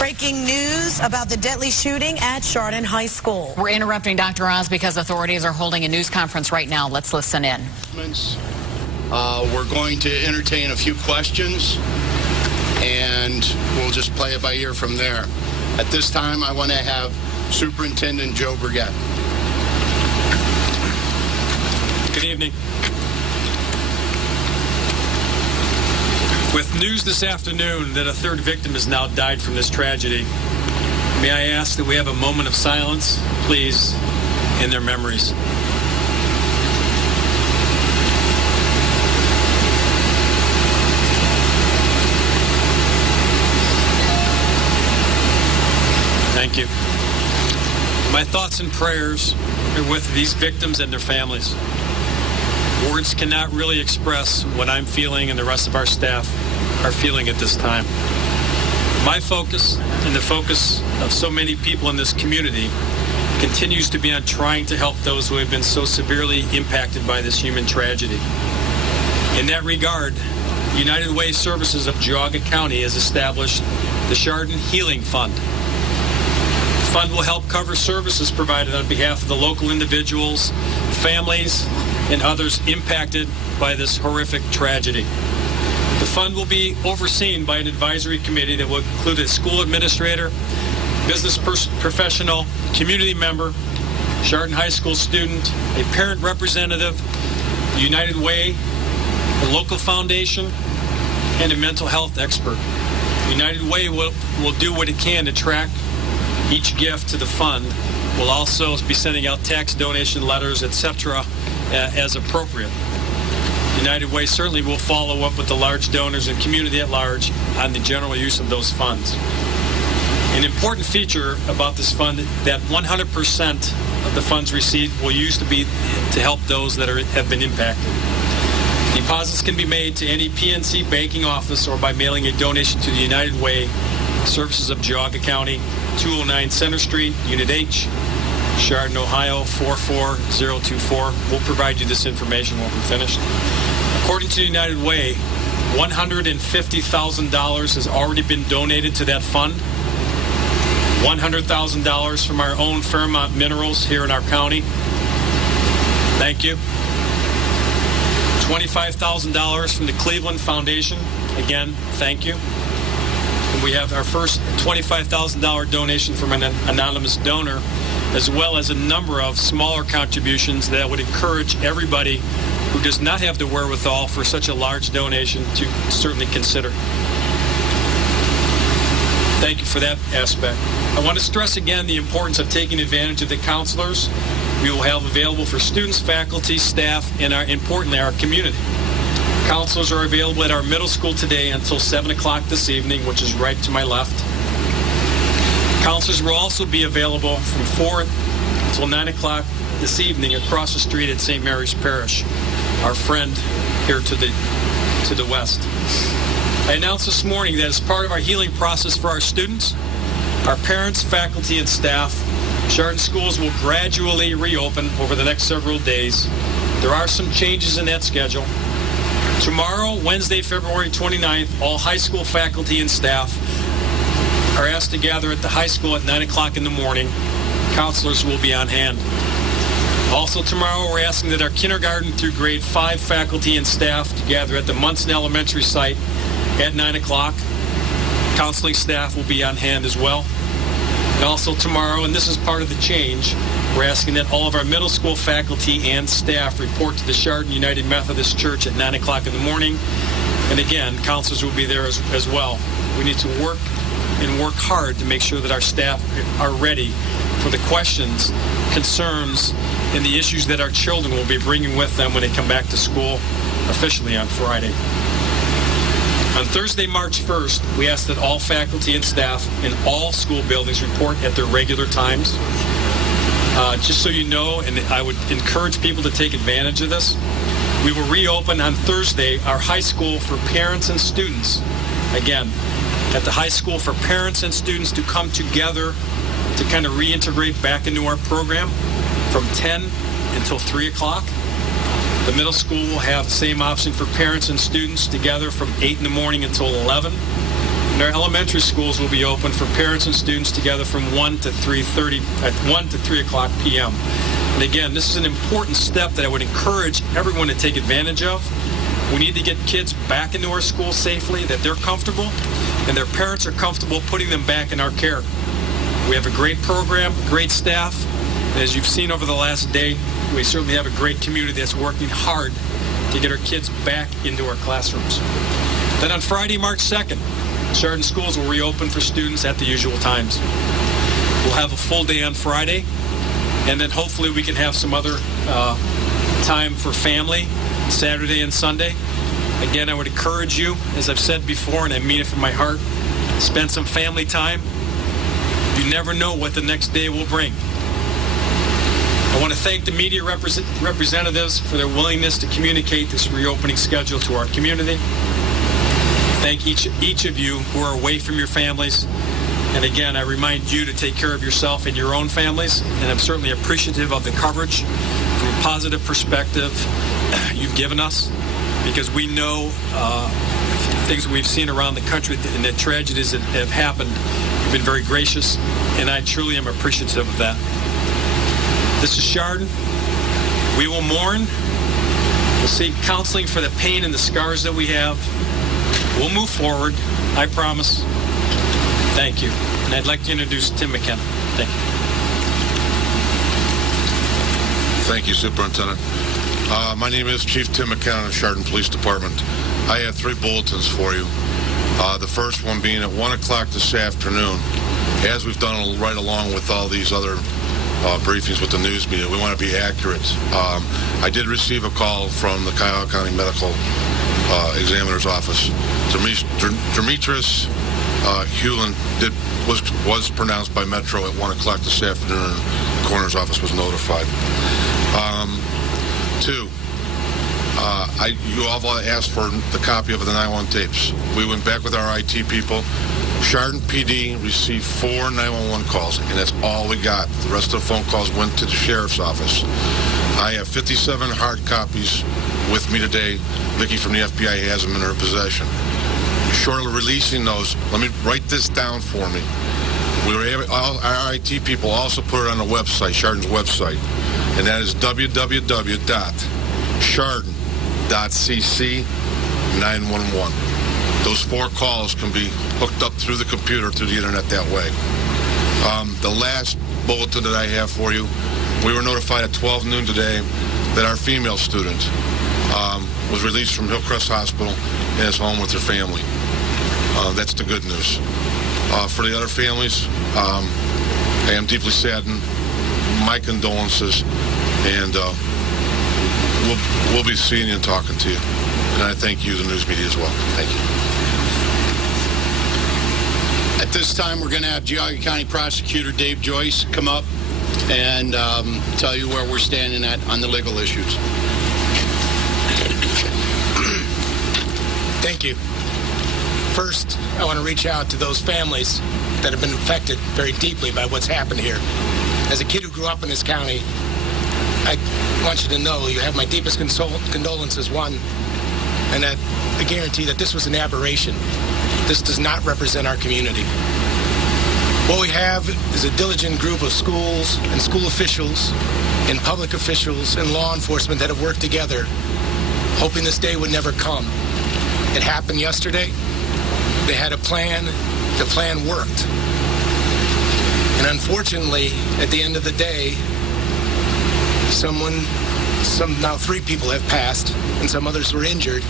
Breaking news about the deadly shooting at Chardon High School. We're interrupting Dr. Oz because authorities are holding a news conference right now. Let's listen in. We're going to entertain a few questions, and we'll just play it by ear from there. At this time, I want to have Superintendent Joe Burgett. Good evening. With news this afternoon that a third victim has now died from this tragedy, may I ask that we have a moment of silence, please, in their memories. Thank you. My thoughts and prayers are with these victims and their families. Words cannot really express what I'm feeling and the rest of our staff are feeling at this time. My focus and the focus of so many people in this community continues to be on trying to help those who have been so severely impacted by this human tragedy. In that regard, United Way Services of GEAUGA County has established the Chardon Healing Fund. The fund will help cover services provided on behalf of the local individuals, families, and others impacted by this horrific tragedy. The fund will be overseen by an advisory committee that will include a school administrator, business professional, community member, Chardon High School student, a parent representative, United Way, a local foundation, and a mental health expert. United Way will do what it can to track each gift to the fund. We'll also be sending out tax donation letters, etc., as appropriate. United Way certainly will follow up with the large donors and community at large on the general use of those funds. An important feature about this fund that 100% of the funds received will use to help those that have been impacted. Deposits can be made to any PNC banking office or by mailing a donation to the United Way Services of GEAUGA County, 209 Center Street, Unit H, Chardon, Ohio 44024. We'll provide you this information when we're finished. According to United Way, $150,000 has already been donated to that fund. $100,000 from our own Fairmont Minerals here in our county. Thank you. $25,000 from the Cleveland Foundation. Again, thank you. And we have our first $25,000 donation from an anonymous donor, as well as a number of smaller contributions that would encourage everybody who does not have the wherewithal for such a large donation to certainly consider. Thank you for that aspect. I want to stress again the importance of taking advantage of the counselors we will have available for students, faculty, staff, and importantly, our community. Counselors are available at our middle school today until 7 o'clock this evening, which is right to my left. Counselors will also be available from 4 until 9 o'clock this evening across the street at St. Mary's Parish, our friend here to the west. I announced this morning that as part of our healing process for our students, our parents, faculty, and staff, Chardon schools will gradually reopen over the next several days. There are some changes in that schedule. Tomorrow, Wednesday, February 29th, all high school faculty and staff are asked to gather at the high school at 9 o'clock in the morning. Counselors will be on hand. Also tomorrow, we're asking that our kindergarten through grade 5 faculty and staff to gather at the Munson Elementary site at 9 o'clock. Counseling staff will be on hand as well. And also tomorrow, and this is part of the change, we're asking that all of our middle school faculty and staff report to the Chardon United Methodist Church at 9 o'clock in the morning. And again, counselors will be there as well. We need to work hard to make sure that our staff are ready for the questions, concerns, and the issues that our children will be bringing with them when they come back to school officially on Friday. On Thursday, March 1st, we ask that all faculty and staff in all school buildings report at their regular times. Just so you know, and I would encourage people to take advantage of this, we will reopen on Thursday our high school for parents and students. Again, at the high school for parents and students to come together to kind of reintegrate back into our program from 10 until 3 o'clock. The middle school will have the same option for parents and students together from 8 in the morning until 11. And our elementary schools will be open for parents and students together from 1 to 3 o'clock p.m. And again, this is an important step that I would encourage everyone to take advantage of. We need to get kids back into our schools safely, that they're comfortable, and their parents are comfortable putting them back in our care. We have a great program, great staff, and as you've seen over the last day, we certainly have a great community that's working hard to get our kids back into our classrooms. Then on Friday, March 2nd, Chardon schools will reopen for students at the usual times. We'll have a full day on Friday, and then hopefully we can have some other time for family, Saturday and Sunday. Again, I would encourage you, as I've said before, and I mean it from my heart, spend some family time. You never know what the next day will bring. I want to thank the media representatives for their willingness to communicate this reopening schedule to our community. Thank each of you who are away from your families. And again, I remind you to take care of yourself and your own families. And I'm certainly appreciative of the coverage from a positive perspective you've given us, because we know things we've seen around the country and the tragedies that have happened. You've been very gracious, and I truly am appreciative of that. This is Chardon. We will mourn. We'll seek counseling for the pain and the scars that we have. We'll move forward, I promise. Thank you. And I'd like to introduce Tim McKenna. Thank you. Thank you, Superintendent. My name is Chief Tim McKenna of the Chardon Police Department. I have 3 bulletins for you. The first one being at 1 o'clock this afternoon, as we've done right along with all these other briefings with the news media, we want to be accurate. I did receive a call from the Cuyahoga County Medical Examiner's Office. Demetrius Hewlin was pronounced by Metro at 1 o'clock this afternoon. The coroner's office was notified. 2, you all asked for the copy of the 911 tapes. We went back with our IT people. Chardon PD received 4 911 calls, and that's all we got. The rest of the phone calls went to the sheriff's office. I have 57 hard copies with me today. Vicki from the FBI has them in her possession. Short of releasing those, let me write this down for me. Our IT people also put it on the website, Chardon's website, and that is www.chardon.cc911. Those 4 calls can be hooked up through the computer, through the internet that way. The last bulletin that I have for you, we were notified at 12 noon today that our female student was released from Hillcrest Hospital and is home with her family. That's the good news. For the other families, I am deeply saddened. My condolences, and we'll be seeing you and talking to you. And I thank you, the news media, as well. Thank you. At this time, we're going to have Geauga County Prosecutor Dave Joyce come up and tell you where we're standing at on the legal issues. Thank you. First, I want to reach out to those families that have been affected very deeply by what's happened here. As a kid who grew up in this county, I want you to know you have my deepest condolences, one, and that I guarantee that this was an aberration. This does not represent our community. What we have is a diligent group of schools and school officials and public officials and law enforcement that have worked together, hoping this day would never come. It happened yesterday. They had a plan. The plan worked. And unfortunately, at the end of the day, now 3 people have passed and some others were injured,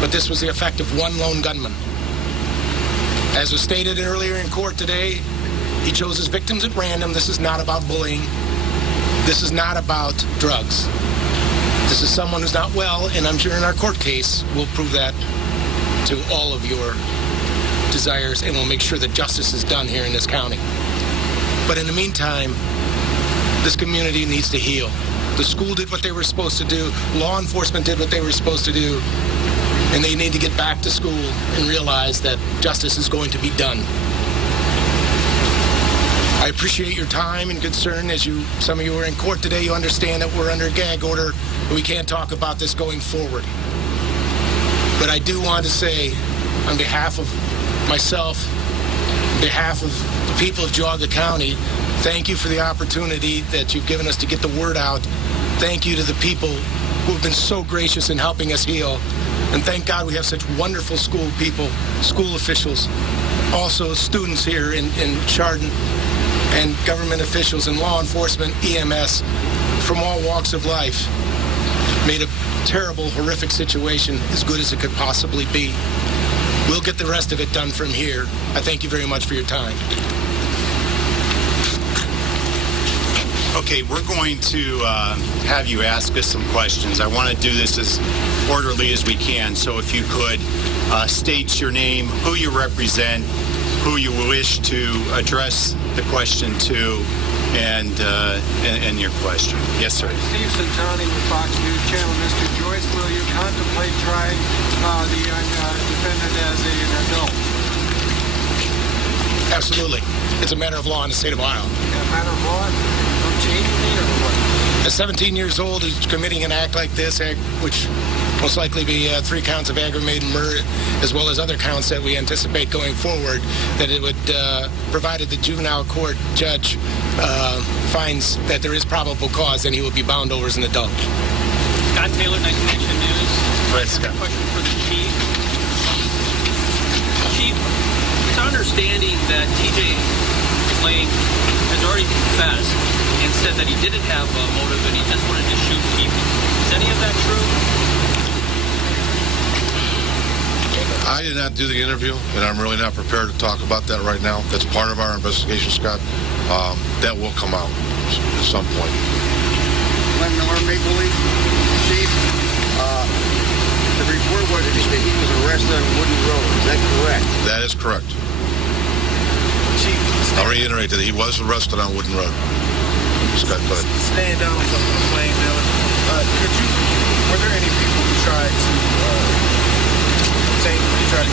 but this was the effect of one lone gunman. As was stated earlier in court today, he chose his victims at random. This is not about bullying. This is not about drugs. This is someone who's not well, and I'm sure in our court case, we'll prove that to all of your desires, and we'll make sure that justice is done here in this county. But in the meantime, this community needs to heal. The school did what they were supposed to do. Law enforcement did what they were supposed to do. And they need to get back to school and realize that justice is going to be done. I appreciate your time and concern. As some of you were in court today, you understand that we're under a gag order and we can't talk about this going forward. But I do want to say, on behalf of myself, on behalf of the people of GEAUGA County, thank you for the opportunity that you've given us to get the word out. Thank you to the people who have been so gracious in helping us heal. And thank God we have such wonderful school people, school officials, also students here in Chardon, and government officials and law enforcement, EMS, from all walks of life. Made a terrible, horrific situation as good as it could possibly be. We'll get the rest of it done from here. I thank you very much for your time. Okay, we're going to have you ask us some questions. I want to do this as orderly as we can, so if you could state your name, who you represent, who you wish to address the question to, and your question. Yes, sir. Steve Santani with Fox News Channel. Mr. Joyce, will you contemplate trying the defendant as an adult? Absolutely. It's a matter of law in the state of Ohio. A matter of law? Don't change me or what? At 17 years old, who's committing an act like this, which most likely be 3 counts of aggravated murder, as well as other counts that we anticipate going forward, that it would, provided the juvenile court judge finds that there is probable cause, then he will be bound over as an adult. Scott Taylor, 19 News. Right, Scott. Question for the chief. Chief, it's our understanding that TJ Lane has already confessed and said that he didn't have a motive and he just wanted to shoot people. Is any of that true? I did not do the interview, and I'm really not prepared to talk about that right now. That's part of our investigation, Scott. That will come out at some point. Glenn Miller, Maple Leaf. Chief, the report was that he was arrested on Wooden Road. Is that correct? That is correct. Chief, I'll reiterate that he was arrested on Wooden Road. Scott, go ahead. stand down from Wayne Miller. Were there any people who tried to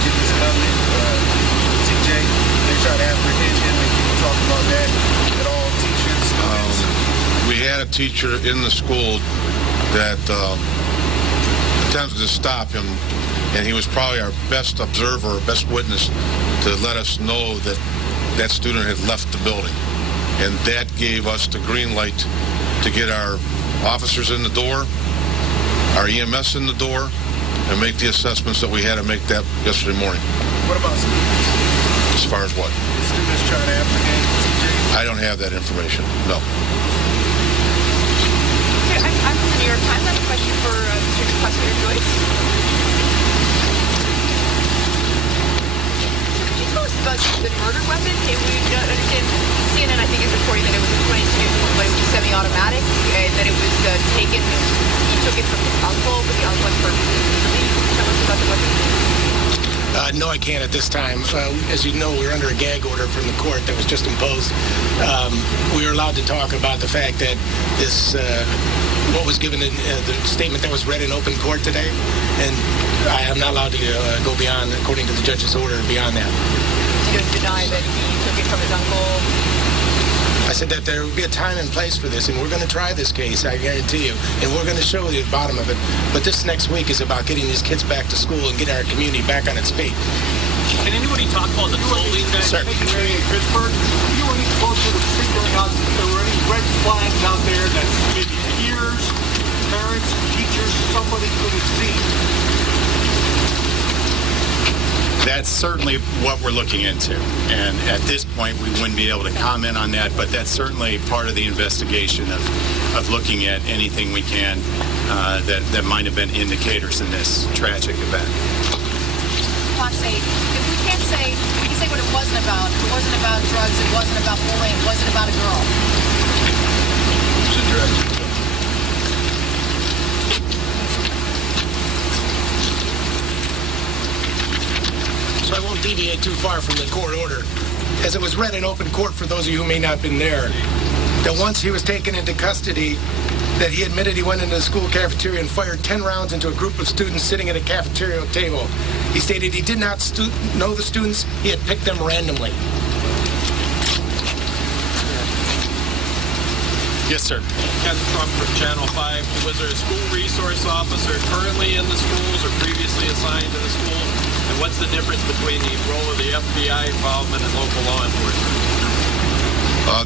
get this gunman, TJ? They tried to apprehend him, and people talk about that at all, teachers, students? We had a teacher in the school that attempted to stop him, and he was probably our best observer, best witness to let us know that that student had left the building. And that gave us the green light to get our officers in the door, our EMS in the door, and make the assessments that we had to make that yesterday morning. What about students? As far as what? Students trying to apprehend TJ? I don't have that information, no. I'm from the New York Times. I have a question for District Prosecutor Joyce. Could you tell us about the murder weapon? We understand CNN, I think, is reporting that it was a .22, but it was semi-automatic, and that it was taken. He took it from his uncle, but the uncle went for. Can you tell us about the weapon? No, I can't at this time. As you know, we're under a gag order from the court that was just imposed. We are allowed to talk about the fact that this, what was given in the statement that was read in open court today, and I am not allowed to go beyond, according to the judge's order, beyond that. You don't deny that he took it from his uncle? I said that there will be a time and place for this, and we're going to try this case, I guarantee you, and we're going to show you the bottom of it. But this next week is about getting these kids back to school and getting our community back on its feet. Can anybody talk about the bullying that Secretary in Pittsburgh, you were close to the figuring out if there were any red flags out there that maybe peers, parents, teachers, somebody could have seen? That's certainly what we're looking into, and at this point we wouldn't be able to comment on that, but that's certainly part of the investigation of looking at anything we can that might have been indicators in this tragic event. We can say what it wasn't about. It wasn't about drugs, it wasn't about bullying, it wasn't about a girl. It's a drug. So I won't deviate too far from the court order. As it was read in open court, for those of you who may not have been there, that once he was taken into custody, that he admitted he went into the school cafeteria and fired 10 rounds into a group of students sitting at a cafeteria table. He stated he did not know the students, he had picked them randomly. Yes, sir. Kevin Trump from Channel 5. Was there a school resource officer currently in the schools or previously assigned to the school? And what's the difference between the role of the FBI involvement and local law enforcement?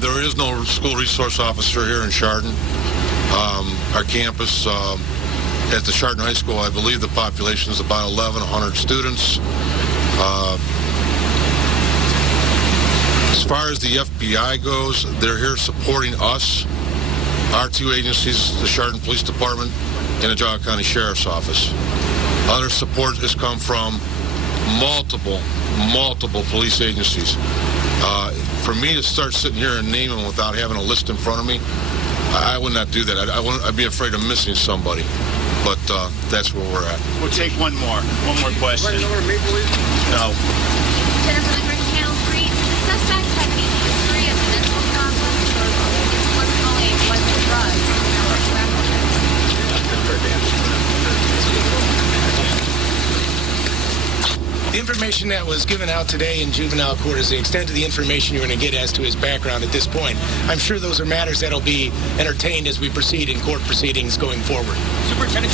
There is no school resource officer here in Chardon. Our campus at the Chardon High School, I believe the population is about 1,100 students. As far as the FBI goes, they're here supporting us, our two agencies, the Chardon Police Department and the GEAUGA County Sheriff's Office. Other support has come from multiple police agencies. For me to start sitting here and naming them without having a list in front of me, I would not do that. I'd be afraid of missing somebody. But that's where we're at. We'll take one more question. No. Channel 3, the suspects have any history of mental problems, or it wasn't only drugs? The information that was given out today in juvenile court is the extent of the information you're going to get as to his background at this point. I'm sure those are matters that'll be entertained as we proceed in court proceedings going forward.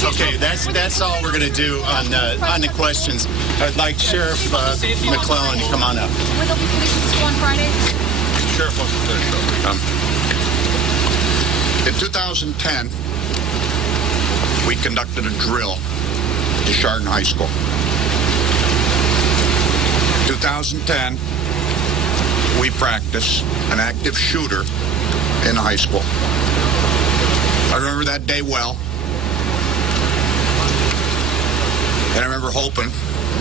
Okay, that's all we're going to do on the questions. I'd like Sheriff McClelland to come on up. Will there be police at school on Friday? Sheriff wants to finish. In 2010, we conducted a drill at Chardon High School. 2010, we practiced an active shooter in high school. I remember that day well. And I remember hoping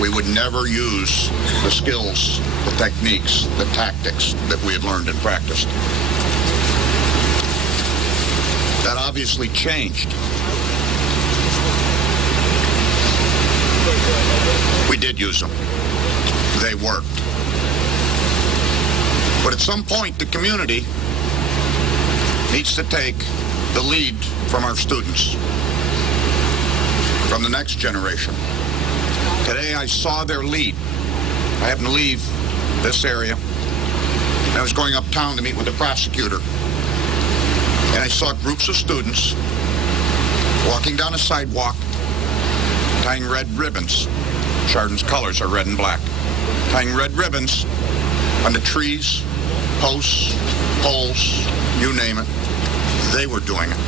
we would never use the skills, the techniques, the tactics that we had learned and practiced. That obviously changed. We did use them. They worked. But at some point, the community needs to take the lead from our students, from the next generation. Today, I saw their lead. I happened to leave this area. I was going uptown to meet with the prosecutor. And I saw groups of students walking down a sidewalk, tying red ribbons. Chardon's colors are red and black. Tying red ribbons on the trees, posts, poles, you name it. They were doing it.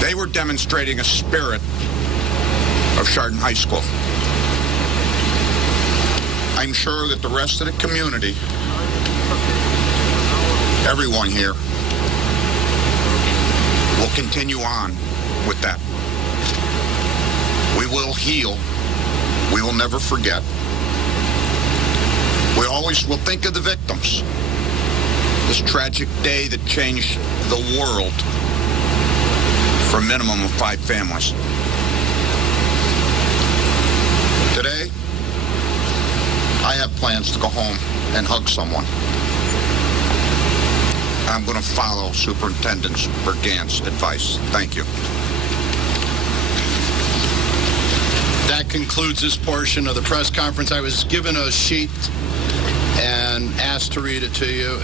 They were demonstrating a spirit of Chardon High School. I'm sure that the rest of the community, everyone here, will continue on with that. We will heal. We will never forget. We always will think of the victims. This tragic day that changed the world for a minimum of 5 families. Today, I have plans to go home and hug someone. I'm going to follow Superintendent Bergant's advice. Thank you. That concludes this portion of the press conference. I was given a sheet and asked to read it to you.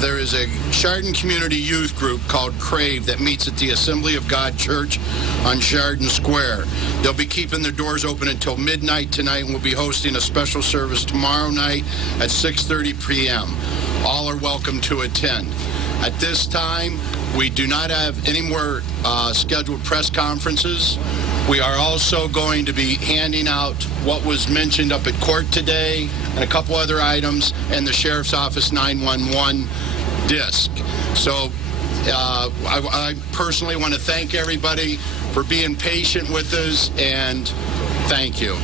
There is a Chardon Community Youth Group called CRAVE that meets at the Assembly of God Church on Chardon Square. They'll be keeping their doors open until midnight tonight, and we'll be hosting a special service tomorrow night at 6:30 p.m. All are welcome to attend. At this time, we do not have any more scheduled press conferences. We are also going to be handing out what was mentioned up at court today and a couple other items and the Sheriff's Office 911 disc. So I personally want to thank everybody for being patient with us, and thank you.